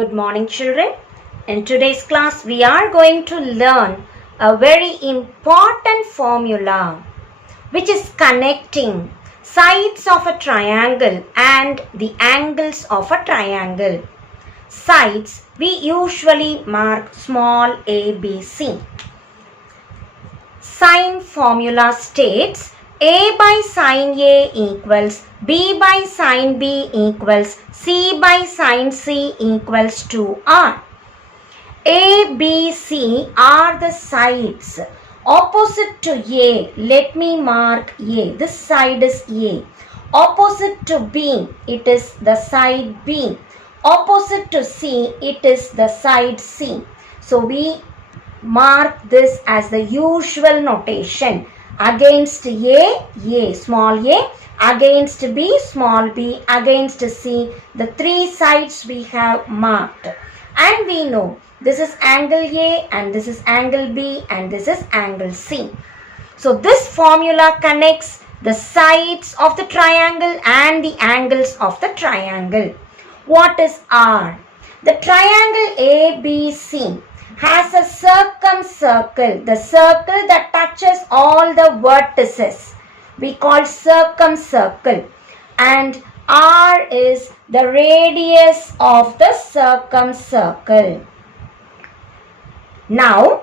Good morning, children. In today's class, we are going to learn a very important formula which is connecting sides of a triangle and the angles of a triangle. Sides we usually mark small a, b, c. Sine formula states a by sine A equals B by sine B equals C by sine C equals to R. A, B, C are the sides opposite to A. Let me mark A. This side is A. Opposite to B, it is the side B. Opposite to C, it is the side C. So we mark this as the usual notation. Against A, small a, against B, small b, against C, the three sides we have marked. And we know this is angle A and this is angle B and this is angle C. So this formula connects the sides of the triangle and the angles of the triangle. What is R? The triangle ABC has a circumcircle, the circle that touches all the vertices. We call circumcircle, and R is the radius of the circumcircle. Now,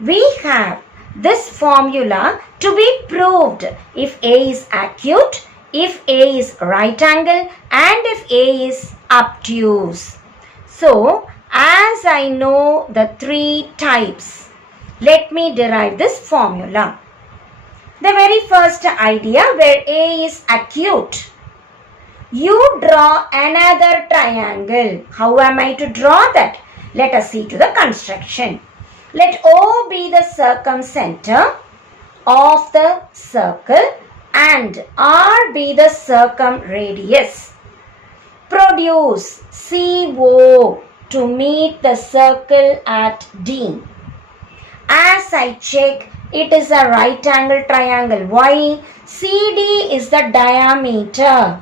we have this formula to be proved if A is acute, if A is right angle, and if A is obtuse. So, as I know the three types, let me derive this formula. The very first idea where A is acute. You draw another triangle. How am I to draw that? Let us see to the construction. Let O be the circumcenter of the circle and R be the circumradius. Produce CO to meet the circle at D. As I check, it is a right angle triangle. Why? CD is the diameter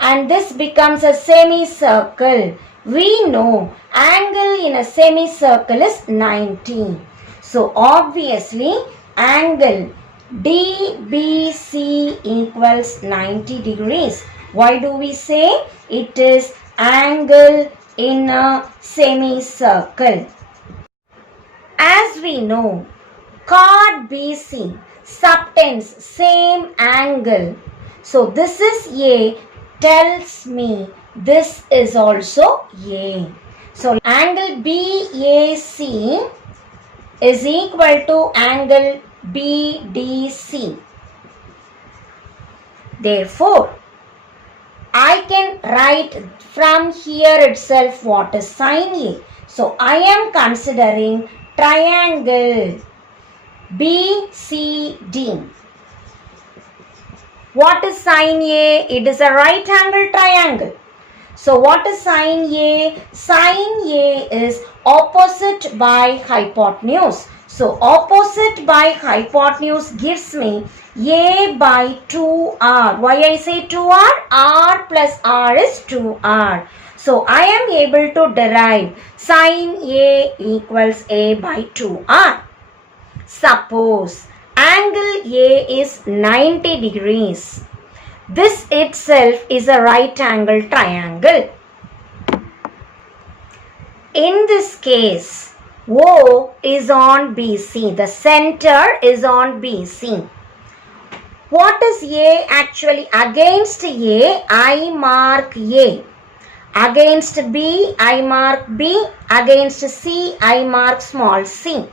and this becomes a semicircle. We know angle in a semicircle is 90. So obviously angle DBC equals 90 degrees. Why do we say it is angle in a semicircle? As we know, chord BC subtends same angle. So this is A, tells me this is also A. So angle BAC is equal to angle BDC. Therefore, I can write from here itself what is sine A. So I am considering triangle BCD. What is sine A? It is a right angle triangle. So what is sine A? Sine A is opposite by hypotenuse. So opposite by hypotenuse gives me A by 2R. Why I say 2R? R plus R is 2R. So I am able to derive sine A equals A by 2R. Suppose angle A is 90 degrees. This itself is a right angle triangle. In this case, O is on BC. The center is on BC. What is A actually? Against A, I mark A. Against B, I mark B. Against C, I mark small c.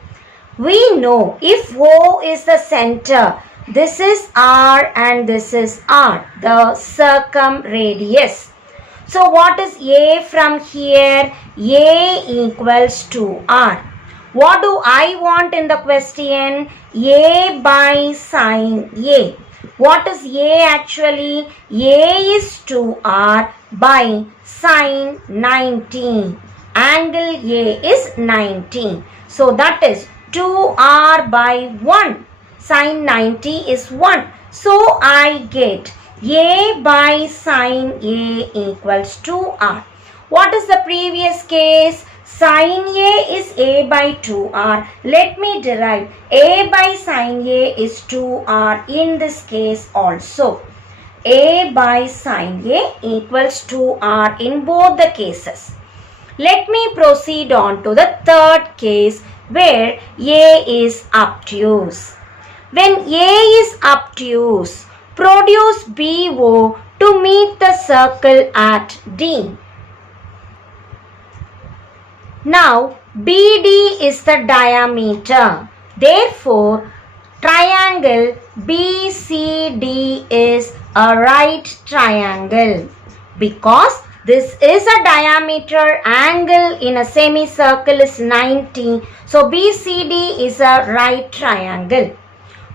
We know if O is the center, this is R and this is R, the circumradius. So what is A from here? A equals to R. What do I want in the question? A by sine A. What is A actually? A is 2R by sine 90. Angle A is 90. So that is 2R by 1. Sine 90 is 1. So I get A by sine A equals 2R. What is the previous case? Sine A is A by 2R. Let me derive A by sine A is 2R in this case also. A by sine A equals 2R in both the cases. Let me proceed on to the third case where A is obtuse. When A is obtuse, produce BO to meet the circle at D. Now, BD is the diameter. Therefore, triangle BCD is a right triangle because this is a diameter angle in a semicircle is 90. So, BCD is a right triangle.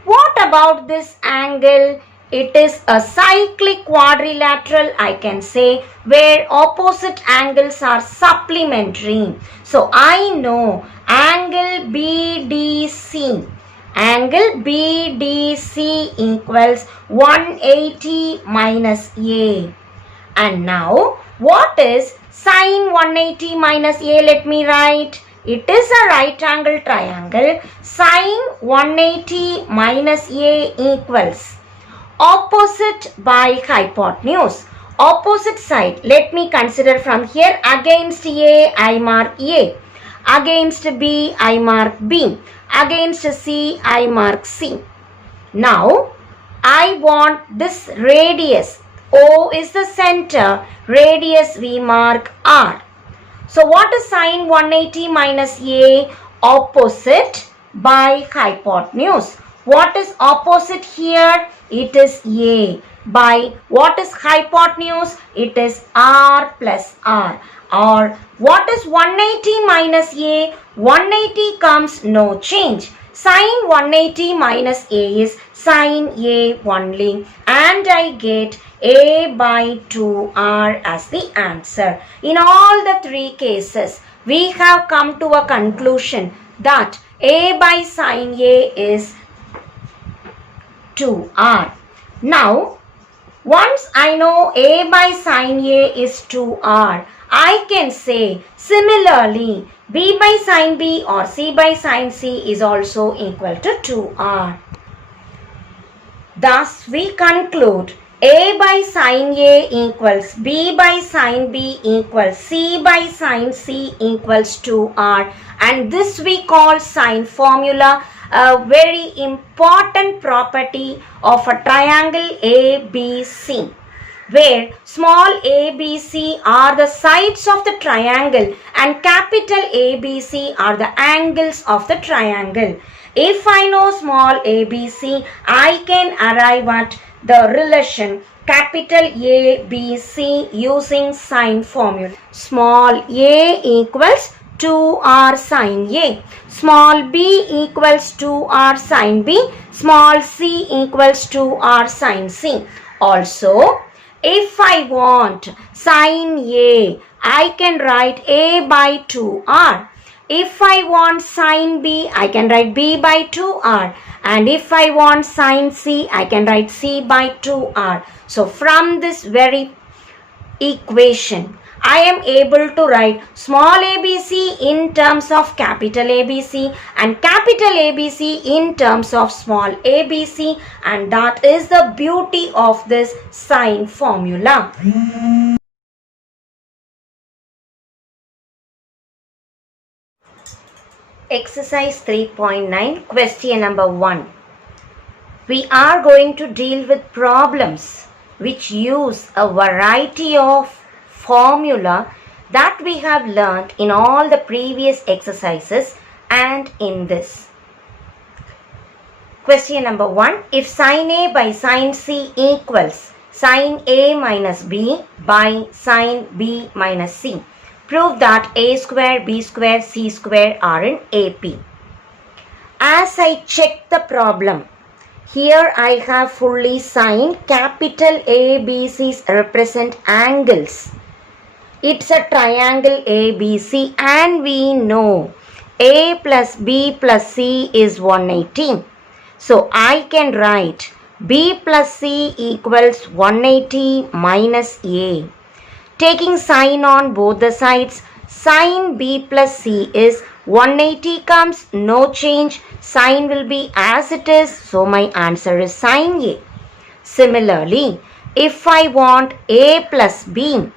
What about this angle? It is a cyclic quadrilateral, I can say, where opposite angles are supplementary. So, I know angle BDC. Angle BDC equals 180 minus A. And now, what is sine 180 minus A? Let me write. It is a right angle triangle. Sine 180 minus A equals opposite by hypotenuse. Opposite side, let me consider from here. Against A, I mark A. Against B, I mark B. Against C, I mark C. Now, I want this radius. O is the center. Radius we mark R. So, what is sine 180 minus A? Opposite by hypotenuse. What is opposite here? It is A. By what is hypotenuse? It is R plus R. Or what is 180 minus A? 180 comes no change. Sine 180 minus A is sine A only, and I get A by 2R as the answer. In all the three cases, we have come to a conclusion that A by sine A is 2R. Now, once I know A by sine A is 2R, I can say similarly B by sine B or C by sine C is also equal to 2R. Thus, we conclude A by sine A equals B by sine B equals C by sine C equals 2R, and this we call sine formula, a very important property of a triangle ABC, where small ABC are the sides of the triangle and capital ABC are the angles of the triangle. If I know small ABC, I can arrive at the relation capital ABC using sine formula. Small a equals 2R sine A. Small b equals 2R sine B. Small c equals 2R sine C. Also, if I want sine A, I can write A by 2R. If I want sine B, I can write B by 2R. And if I want sine C, I can write C by 2R. So, from this very equation, I am able to write small ABC in terms of capital ABC and capital ABC in terms of small ABC, and that is the beauty of this sine formula. Exercise 3.9, question number 1. We are going to deal with problems which use a variety of formula that we have learned in all the previous exercises and in this. Question number 1. If sine A by sine C equals sine A minus B by sine B minus C, prove that A square, B square, C square are in AP. As I check the problem, here I have fully signed capital ABCs represent angles. It's a triangle ABC and we know A plus B plus C is 180. So I can write B plus C equals 180 minus A. Taking sine on both the sides, sine b plus c is 180 comes, no change. Sine will be as it is, so my answer is sine A. Similarly, if I want A plus B,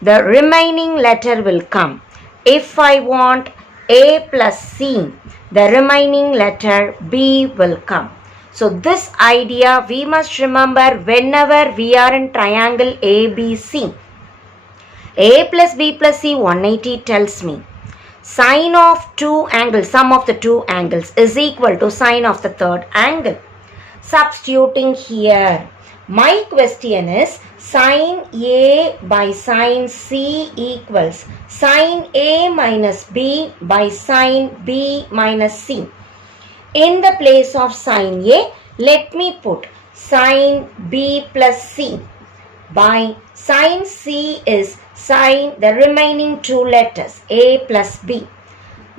the remaining letter will come. If I want A plus C, the remaining letter B will come. So this idea we must remember whenever we are in triangle ABC. A plus B plus C 180 tells me sine of two angles, sum of the two angles is equal to sine of the third angle. Substituting here, my question is sine A by sine C equals sine A minus B by sine B minus C. In the place of sine A, let me put sine B plus C by sine C is sine the remaining two letters A plus B.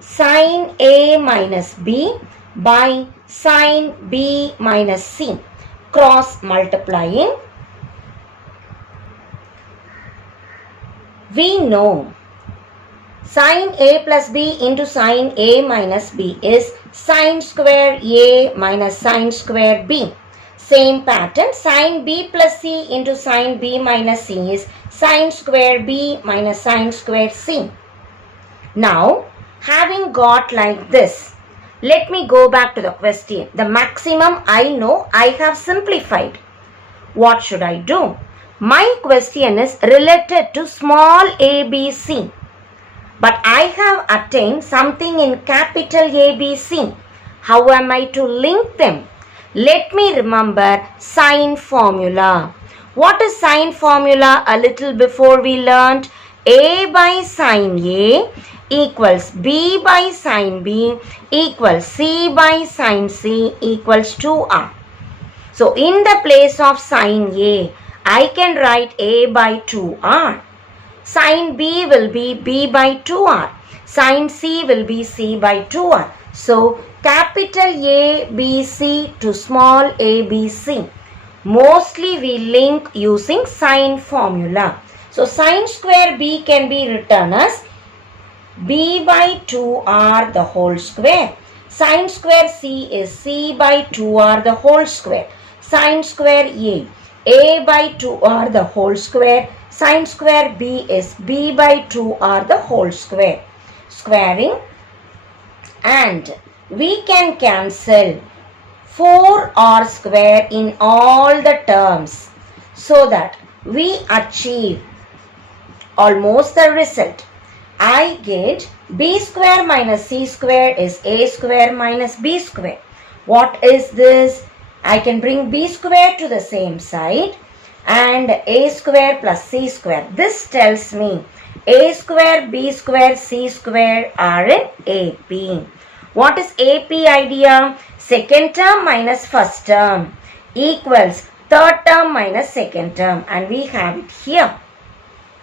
Sine A minus B by sine B minus C. Cross multiplying. We know sine A plus B into sine A minus B is sine square A minus sine square B. Same pattern, sine B plus C into sine B minus C is sine square B minus sine square C. Now, having got like this, let me go back to the question. The maximum I know I have simplified. What should I do? My question is related to small ABC. But I have attained something in capital ABC. How am I to link them? Let me remember sine formula. What is sine formula? A little before we learned A by sine A equals B by sine B equals C by sine C equals 2R. So in the place of sine A, I can write A by 2R. Sine B will be B by 2R. Sine C will be C by 2R. So capital A, B, C to small a, B, C. Mostly we link using sine formula. So sine square B can be written as B by 2R the whole square. Sine square C is C by 2R the whole square. Sine square A by 2R the whole square. Sine square B is B by 2R the whole square. Squaring, and we can cancel 4R square in all the terms so that we achieve almost the result. I get B square minus C square is A square minus B square. What is this? I can bring B square to the same side and A square plus C square. This tells me A square, B square, C square are in AP. What is AP idea? Second term minus first term equals third term minus second term, and we have it here.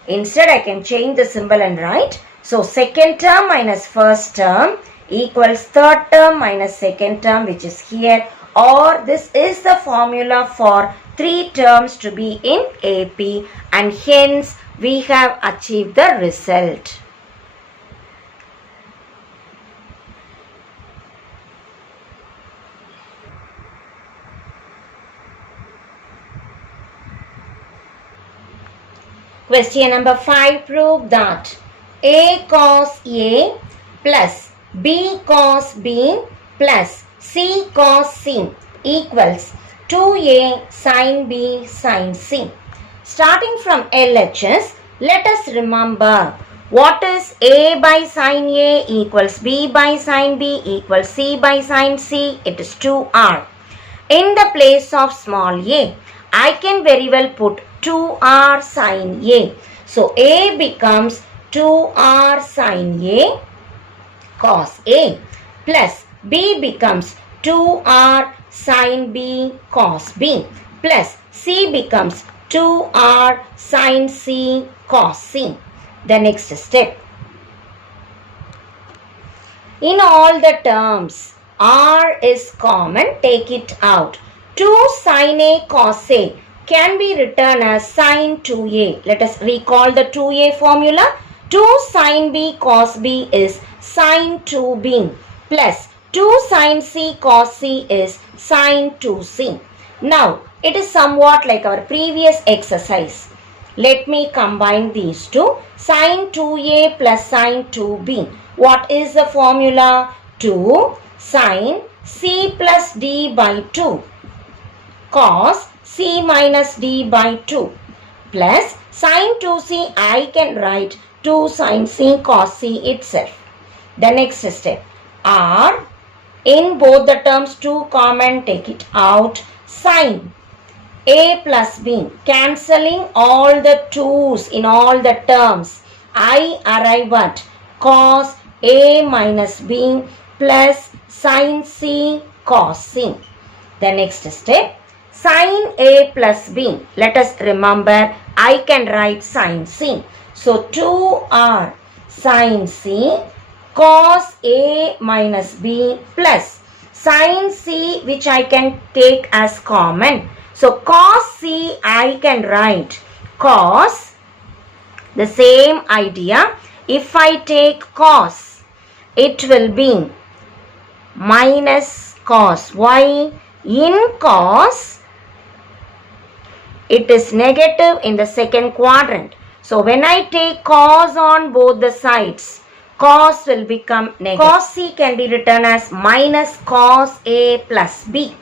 Instead I can change the symbol and write. So second term minus first term equals third term minus second term, which is here, or this is the formula for three terms to be in AP, and hence we have achieved the result. Question number 5, prove that A cos A plus B cos B plus C cos C equals 2A sin B sin C. Starting from LHS, let us remember what is A by sin A equals B by sin B equals C by sin C. It is 2R. In the place of small a, I can very well put 2R sin A. So A becomes 2R sin A cos A plus B becomes 2R sin B cos B plus C becomes 2R sin C cos C. The next step. In all the terms, R is common, take it out. 2 sin A cos A can be written as sine 2a. Let us recall the 2a formula. 2 sine b cos b is sine 2b plus 2 sine c cos c is sine 2c. Now, it is somewhat like our previous exercise. Let me combine these two. Sine 2a plus sine 2b. What is the formula? 2 sine c plus d by 2 cos c minus d by 2 plus sine 2c. I can write 2 sine c cos c itself. The next step. R, in both the terms 2 common, take it out. Sine a plus b, cancelling all the 2's in all the terms. I arrive at cos a minus b plus sine c cos c. The next step, sine a plus b. Let us remember, I can write sine c. So 2r sine c cos a minus b plus sine c, which I can take as common. So cos c I can write cos, the same idea. If I take cos, it will be minus cos. Why? In cos, it is negative in the second quadrant. So when I take cos on both the sides, cos will become negative. Cos c can be written as minus cos a plus b.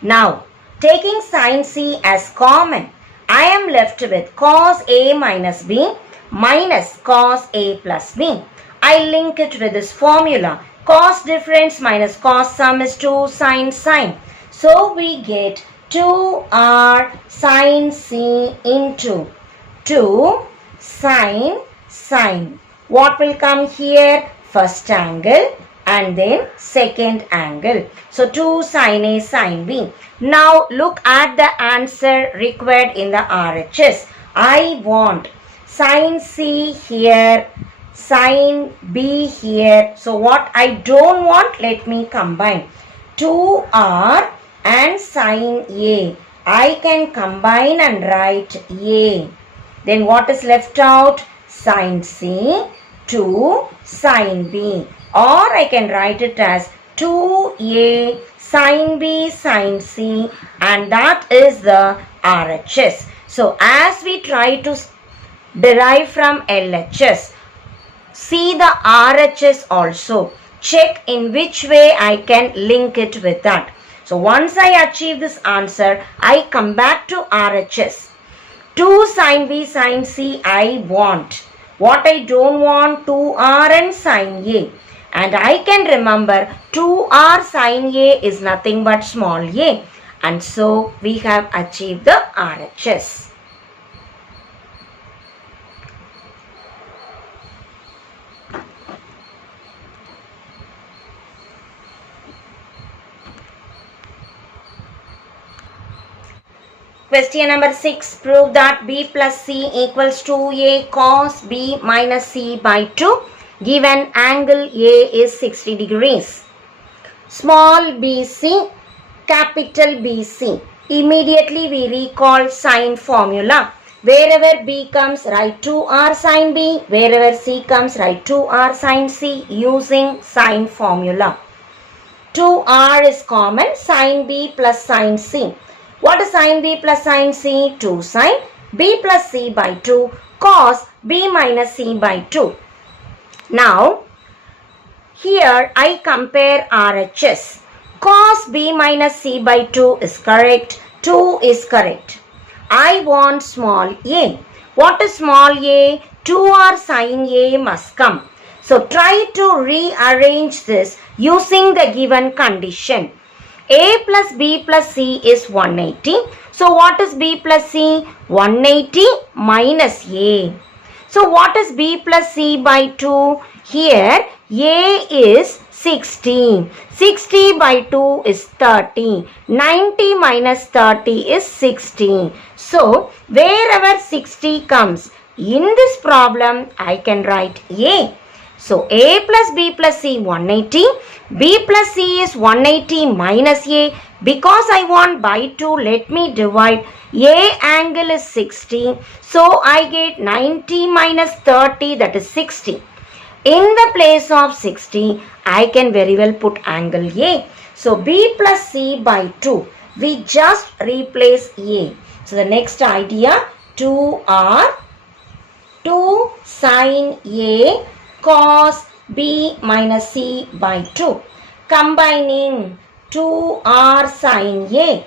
Now, taking sine c as common, I am left with cos a minus b minus cos a plus b. I link it with this formula. Cos difference minus cos sum is 2 sine sine. So we get 2r sine c into 2 sine sine. What will come here? First angle and then second angle. So 2 sine A sine B. Now look at the answer required in the RHS. I want sine C here, sine B here. So what I don't want, let me combine. 2R and sine A. I can combine and write A. Then what is left out? Sine C to sine B, or I can write it as 2A sine B sine C, and that is the RHS. So as we try to derive from LHS, see the RHS also. Check in which way I can link it with that. So once I achieve this answer, I come back to RHS. 2 sine B sine C I want. What I don't want, 2R and sine A. And I can remember 2R sine A is nothing but small a. And so we have achieved the RHS. Question number 6. Prove that B plus C equals 2A cos B minus C by 2. Given angle A is 60 degrees. Small bc, capital BC. Immediately we recall sine formula. Wherever B comes, write 2R sine B. Wherever C comes, write 2R sine C using sine formula. 2R is common, sine B plus sine C. What is sine B plus sine C? 2 sine B plus C by 2 cos B minus C by 2. Now, here I compare RHS. Cos B minus C by 2 is correct. 2 is correct. I want small a. What is small a? 2R sine A must come. So, try to rearrange this using the given condition. A plus B plus C is 180. So, what is B plus C? 180 minus A. So, what is B plus C by 2? Here, A is 60. 60 by 2 is 30. 90 minus 30 is 60. So, wherever 60 comes, in this problem, I can write A. So, A plus B plus C 180, B plus C is 180 minus A, Because I want by 2, let me divide. A angle is 60. So I get 90 minus 30, that is 60. In the place of 60, I can very well put angle A. So B plus C by 2. We just replace A. So the next idea, 2R, 2 sine A cos B minus C by 2. Combining 2R sine A,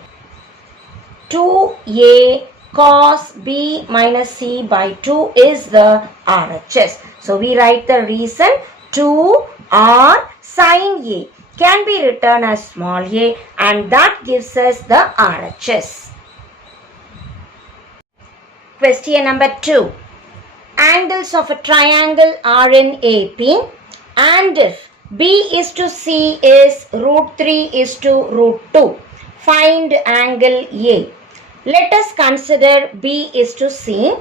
2A cos B minus C by 2 is the RHS. So we write the reason 2R sine A can be written as small a, and that gives us the RHS. Question number 2. Angles of a triangle are in AP, and if B is to C is root 3 is to root 2. Find angle A. Let us consider B is to C.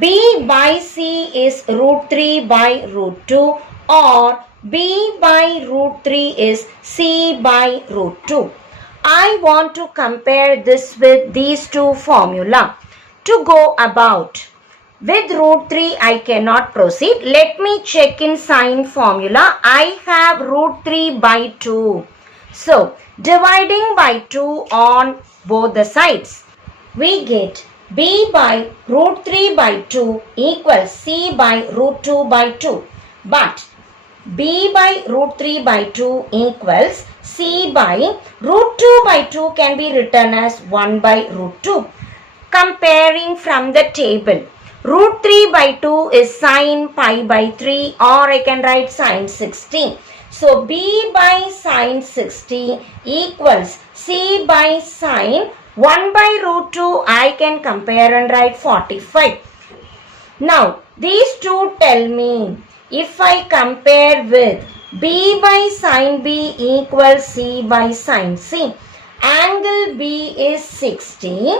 B by C is root 3 by root 2, or B by root 3 is C by root 2. I want to compare this with these two formula. To go about, with root 3 I cannot proceed. Let me check in sine formula. I have root 3 by 2. So, dividing by 2 on both the sides, we get B by root 3 by 2 equals C by root 2 by 2. But B by root 3 by 2 equals C by root 2 by 2 can be written as 1 by root 2. Comparing from the table, root 3 by 2 is sine pi by 3, or I can write sine 60. So B by sine 60 equals C by sine 1 by root 2. I can compare and write 45. Now these two tell me, if I compare with B by sine B equals C by sine C, angle B is 60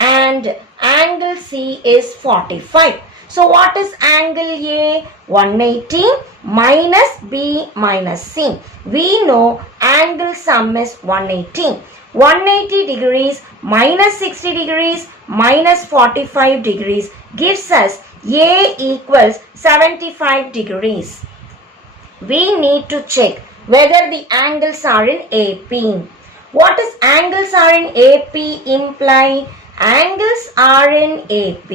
and angle C is 45. So what is angle A? 180 minus B minus C. We know angle sum is 180. 180 degrees minus 60 degrees minus 45 degrees gives us A equals 75 degrees. We need to check whether the angles are in AP. What is angles are in AP imply? Angles are in AP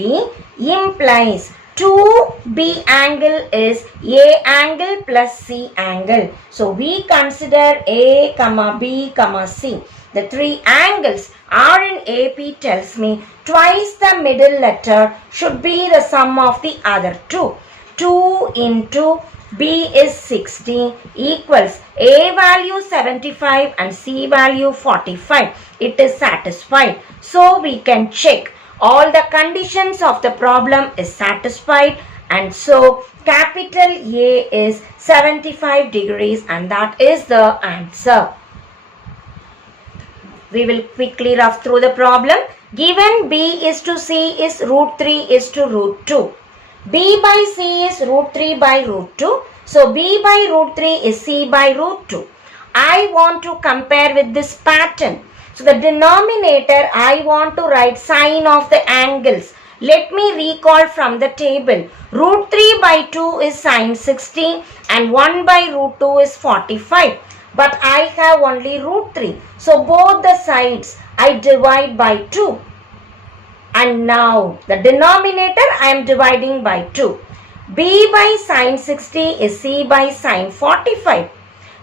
implies 2B angle is A angle plus C angle. So we consider A, B, C. The three angles are in AP tells me twice the middle letter should be the sum of the other two. 2 into B is 60 equals A value 75 and C value 45. It is satisfied. So we can check all the conditions of the problem is satisfied, and so capital A is 75 degrees, and that is the answer. We will quickly rough through the problem. Given B is to C is root 3 is to root 2. B by C is root 3 by root 2. So B by root 3 is C by root 2. I want to compare with this pattern. So the denominator I want to write sine of the angles. Let me recall from the table. Root 3 by 2 is sine 60 and 1 by root 2 is 45. But I have only root 3. So both the sides I divide by 2. And now the denominator I am dividing by 2. B by sine 60 is C by sine 45.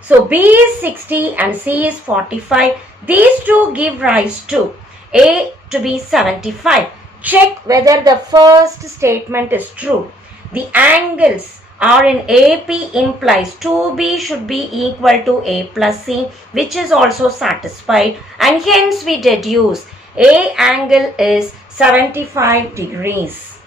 So B is 60 and C is 45. These two give rise to A to be 75. Check whether the first statement is true. The angles are in AP implies 2B should be equal to A plus C, which is also satisfied, and hence we deduce A angle is 75 degrees.